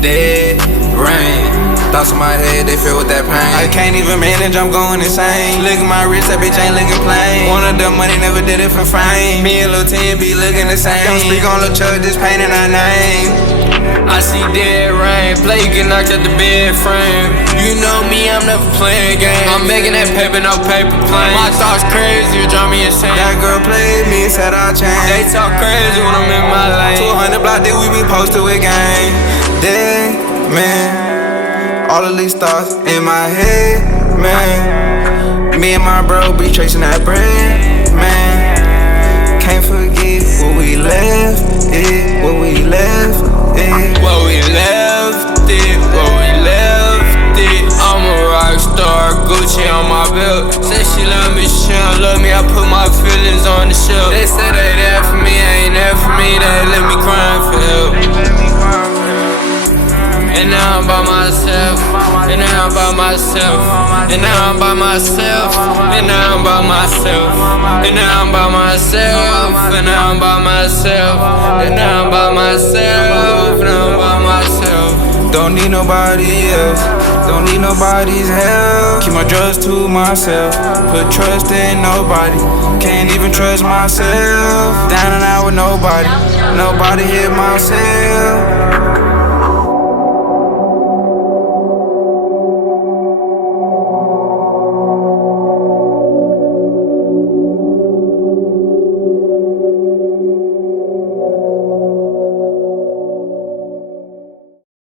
dead rain. Thoughts in my head, they feel with that pain. I can't even manage, I'm going insane. Look at my wrist, that bitch ain't looking plain. Wanted the money, never did it for fame. Me and Lil 10 be looking the same. Don't speak on Lil Chuck, just painting our name. I see dead rain, play you get knocked out the bed frame. You know me, I'm never playing games. I'm making that paper, no paper plane. My thoughts crazy, you drive me insane. That girl played me, said I changed. They talk crazy when I'm in my lane. 200 block deal, we be posted with gang. Dead man. All of these thoughts in my head, man. Me and my bro be chasing that bread, man. Can't forget what we left it, what we left it. What we left it, what we left it. I'm a rock star, Gucci on my belt. Say she love me, she don't love me, I put my feelings on the shelf. They say they there for me, ain't there for me, they let me cry for help. And now I'm by myself, and now I'm by myself, and now I'm by myself, and now I'm by myself, and now I'm by myself, and now I'm by myself, and now I'm by myself, now I'm by myself. Don't need nobody else, don't need nobody's help. Keep my drugs to myself, put trust in nobody. Can't even trust myself. Down and out with nobody, nobody hit myself.